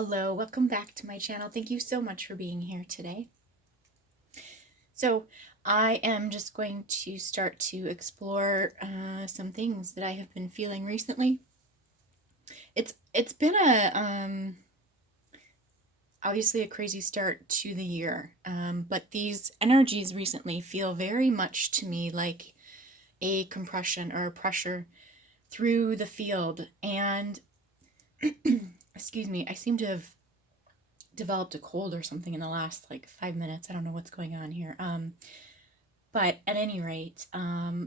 Hello, welcome back to my channel. Thank you so much for being here today. So I am just going to start to explore some things that I have been feeling recently. It's been obviously a crazy start to the year, but these energies recently feel very much to me like a compression or a pressure through the field. And excuse me, I seem to have developed a cold or something in the last like 5 minutes. I don't know what's going on here. But at any rate, I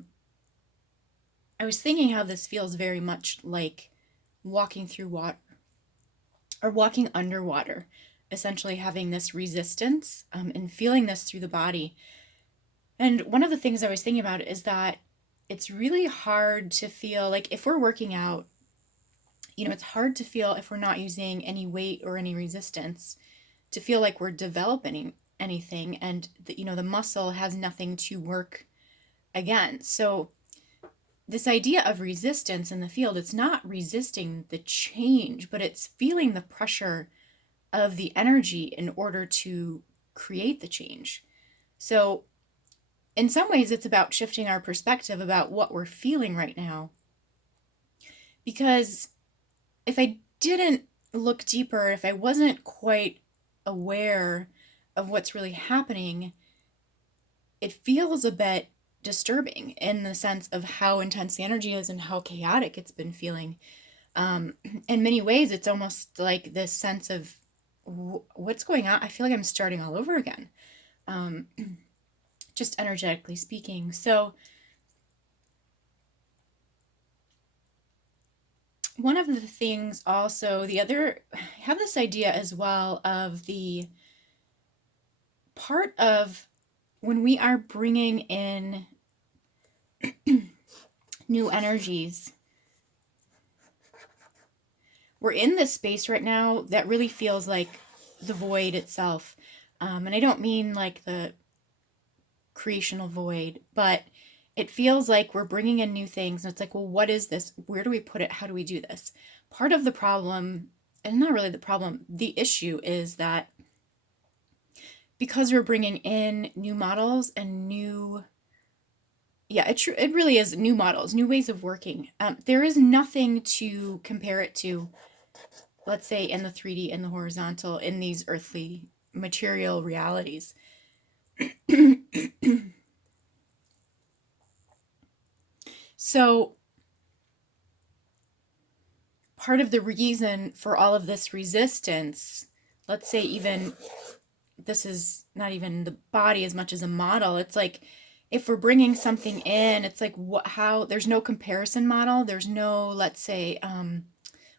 was thinking how this feels very much like walking through water or walking underwater, essentially having this resistance and feeling this through the body. And one of the things I was thinking about is that it's really hard to feel like if we're working out, it's hard to feel if we're not using any weight or any resistance to feel like we're developing anything and the muscle has nothing to work against. So this idea of resistance in the field, it's not resisting the change, but it's feeling the pressure of the energy in order to create the change. So in some ways, it's about shifting our perspective about what we're feeling right now. Because if I didn't look deeper, if I wasn't quite aware of what's really happening, it feels a bit disturbing in the sense of how intense the energy is and how chaotic it's been feeling. In many ways, it's almost like this sense of what's going on. I feel like I'm starting all over again, um, just energetically speaking. So, one of the things also, I have this idea as well of the part of when we are bringing in new energies. We're in this space right now that really feels like the void itself. And I don't mean like the creational void, but it feels like we're bringing in new things. And it's like, well, what is this? Where do we put it? How do we do this? Part of the problem, and not really the problem, the issue is that because we're bringing in new models and it really is new models, new ways of working. There is nothing to compare it to, let's say, in the 3D and the horizontal, in these earthly material realities. So, part of the reason for all of this resistance, let's say, even this is not even the body as much as a model, it's like if we're bringing something in, it's like how there's no comparison model, there's no, let's say,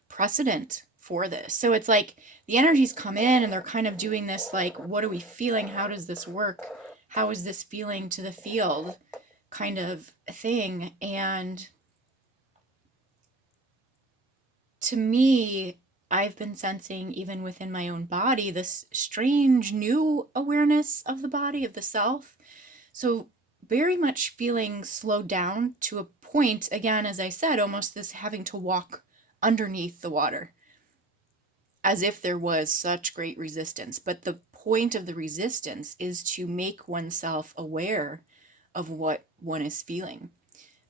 precedent for this. So it's like the energies come in and they're kind of doing this, like, what are we feeling? How does this work? How is this feeling to the field kind of thing? And to me, I've been sensing, even within my own body, this strange new awareness of the body, of the self. So, very much feeling slowed down to a point, again, as I said, almost this having to walk underneath the water as if there was such great resistance. But the point of the resistance is to make oneself aware of what one is feeling.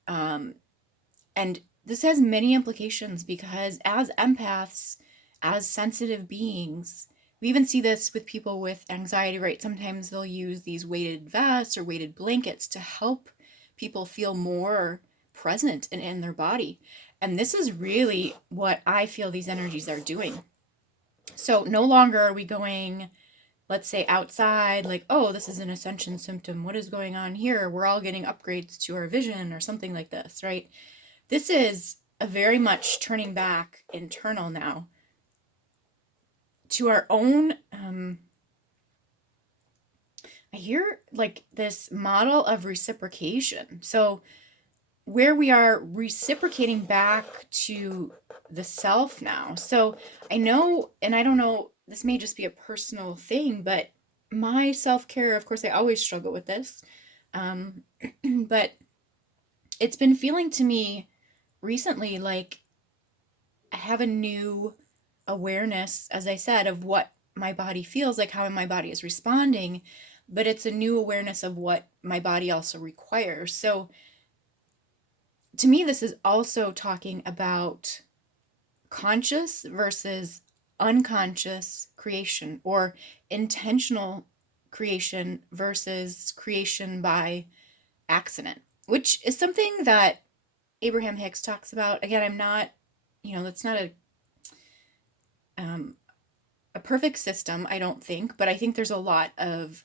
And this has many implications because as empaths, as sensitive beings, we even see this with people with anxiety, right? Sometimes they'll use these weighted vests or weighted blankets to help people feel more present and in their body. And this is really what I feel these energies are doing. So no longer are we going, let's say, outside, like, oh, this is an ascension symptom. What is going on here? We're all getting upgrades to our vision or something like this, right? This is a very much turning back internal now to our own. I hear like this model of reciprocation. So, where we are reciprocating back to the self now. So, I know, and I don't know, this may just be a personal thing, but my self care, of course, I always struggle with this. Um, but it's been feeling to me recently like I have a new awareness, as I said, of what my body feels like, how my body is responding, but it's a new awareness of what my body also requires. So to me, this is also talking about conscious versus unconscious creation, or intentional creation versus creation by accident, which is something that Abraham Hicks talks about. Again, I'm not, that's not um, a perfect system, I don't think, but I think there's a lot of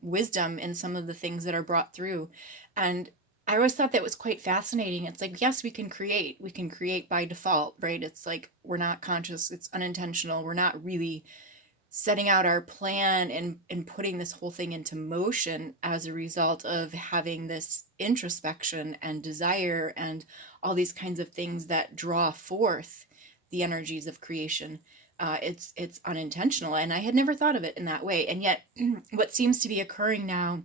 wisdom in some of the things that are brought through. And I always thought that was quite fascinating. It's like, yes, we can create by default, right? It's like we're not conscious, it's unintentional, we're not really setting out our plan and putting this whole thing into motion as a result of having this introspection and desire and all these kinds of things that draw forth the energies of creation. It's unintentional, and I had never thought of it in that way. And yet, what seems to be occurring now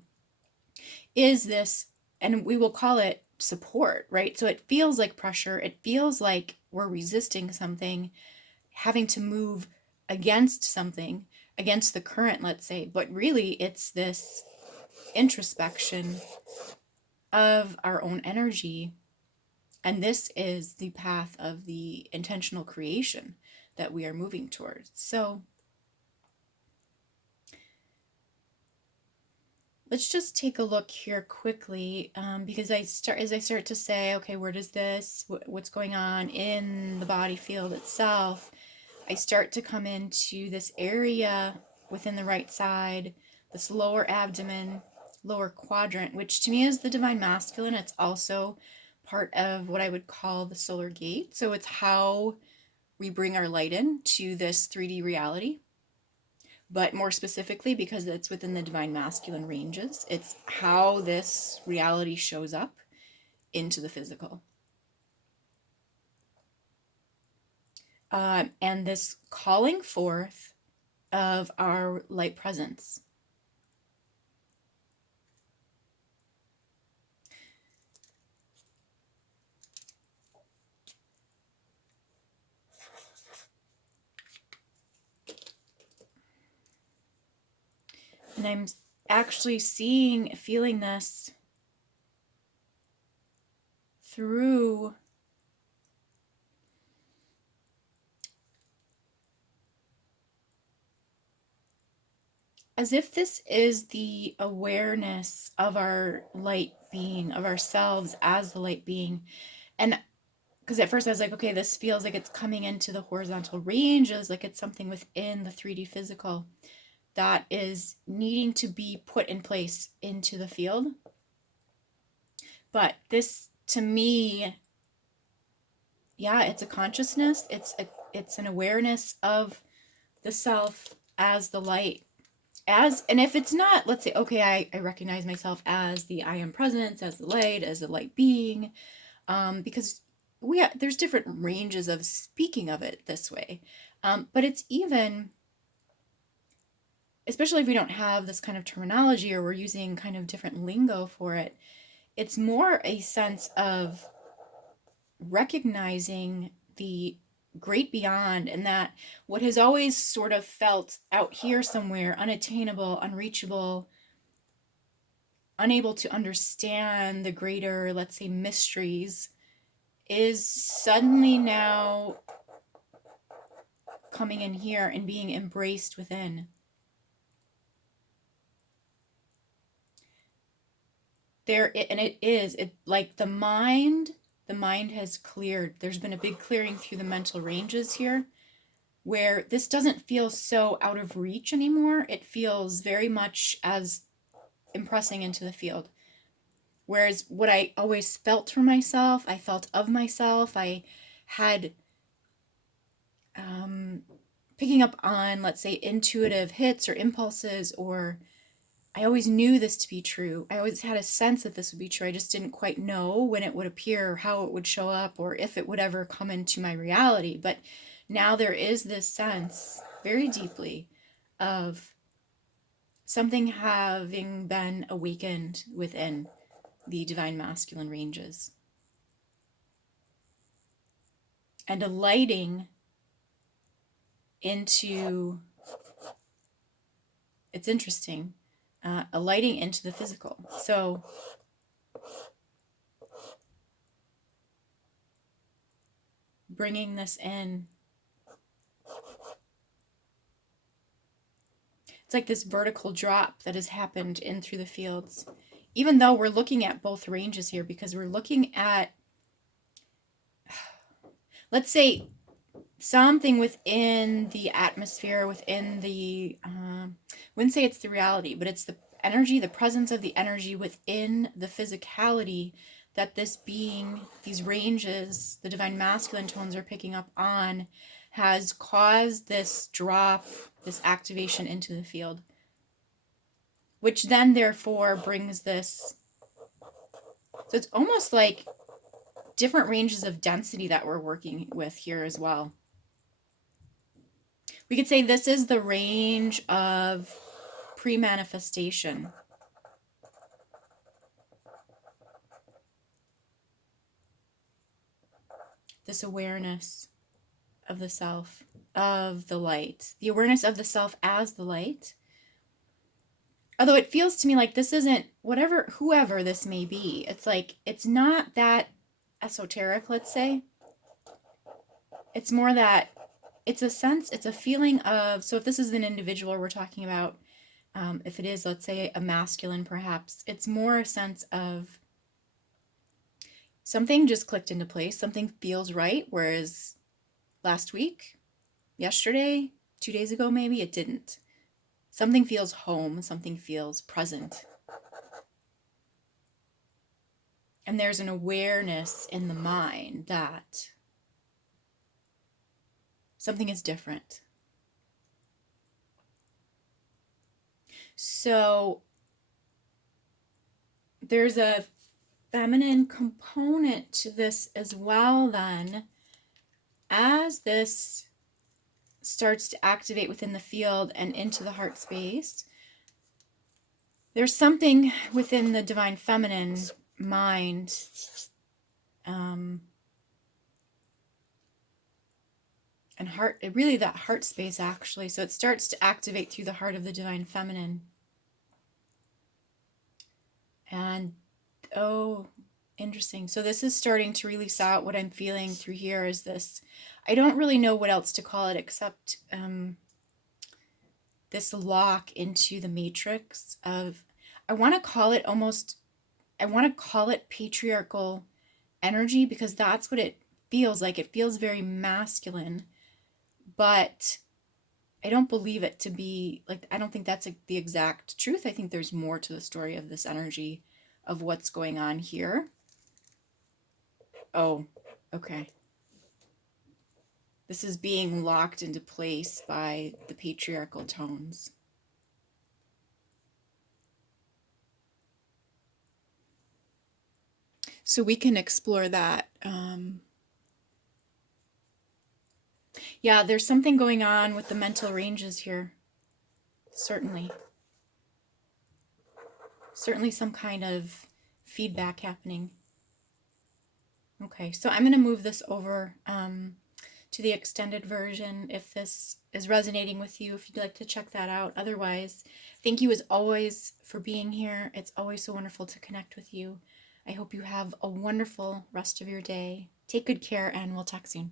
is this, and we will call it support, right? So it feels like pressure. It feels like we're resisting something, having to move against something, against the current, let's say. But really, it's this introspection of our own energy. And this is the path of the intentional creation that we are moving towards. So let's just take a look here quickly, because as I start to say, okay, where does this, what's going on in the body field itself, I start to come into this area within the right side, this lower abdomen, lower quadrant, which to me is the divine masculine. It's also part of what I would call the solar gate. So it's how we bring our light in to this 3D reality. But more specifically, because it's within the divine masculine ranges, it's how this reality shows up into the physical. And this calling forth of our light presence. And I'm actually feeling this through as if this is the awareness of our light being, of ourselves as the light being. And because at first I was like, okay, this feels like it's coming into the horizontal ranges, like it's something within the 3D physical that is needing to be put in place into the field. But this, to me, yeah, it's a consciousness. It's an awareness of the self as the light. And if it's not, let's say, okay, I recognize myself as the I am presence, as the light being, because there's different ranges of speaking of it this way. But it's even, especially if we don't have this kind of terminology or we're using kind of different lingo for it, it's more a sense of recognizing the great beyond, and that what has always sort of felt out here somewhere, unattainable, unreachable, unable to understand the greater, let's say, mysteries, is suddenly now coming in here and being embraced within. It like the mind has cleared. There's been a big clearing through the mental ranges here, where this doesn't feel so out of reach anymore. It feels very much as impressing into the field. Whereas what I always felt for myself, I felt of myself, I had picking up on, let's say, intuitive hits or impulses, or I always knew this to be true. I always had a sense that this would be true. I just didn't quite know when it would appear, or how it would show up, or if it would ever come into my reality. But now there is this sense very deeply of something having been awakened within the divine masculine ranges, and a lighting into, it's interesting, alighting into the physical. So bringing this in, it's like this vertical drop that has happened in through the fields, even though we're looking at both ranges here, because we're looking at, let's say, something within the atmosphere, within the, wouldn't say it's the reality, but it's the energy, the presence of the energy within the physicality that this being, these ranges, the divine masculine tones are picking up on, has caused this drop, this activation into the field, which then therefore brings this. So it's almost like different ranges of density that we're working with here as well. We could say this is the range of pre-manifestation. This awareness of the self, of the light, the awareness of the self as the light. Although it feels to me like this isn't, whoever this may be, it's like, it's not that esoteric, let's say. It's more that it's a sense, it's a feeling of, so if this is an individual we're talking about, if it is, let's say, a masculine perhaps, it's more a sense of something just clicked into place, something feels right, whereas last week, yesterday, 2 days ago maybe, it didn't. Something feels home, something feels present. And there's an awareness in the mind that something is different. So there's a feminine component to this as well then, as this starts to activate within the field and into the heart space. There's something within the divine feminine mind, and heart, really that heart space actually. So it starts to activate through the heart of the divine feminine. And oh, interesting. So this is starting to release out. What I'm feeling through here is this, I don't really know what else to call it except this lock into the matrix of, I want to call it patriarchal energy, because that's what it feels like. It feels very masculine, but I don't believe it to be like, I don't think that's the exact truth. I think there's more to the story of this energy, of what's going on here. Oh, okay. This is being locked into place by the patriarchal tones. So we can explore that. Yeah, there's something going on with the mental ranges here. Certainly. Certainly some kind of feedback happening. Okay, so I'm going to move this over to the extended version if this is resonating with you, if you'd like to check that out. Otherwise, thank you as always for being here. It's always so wonderful to connect with you. I hope you have a wonderful rest of your day. Take good care, and we'll talk soon.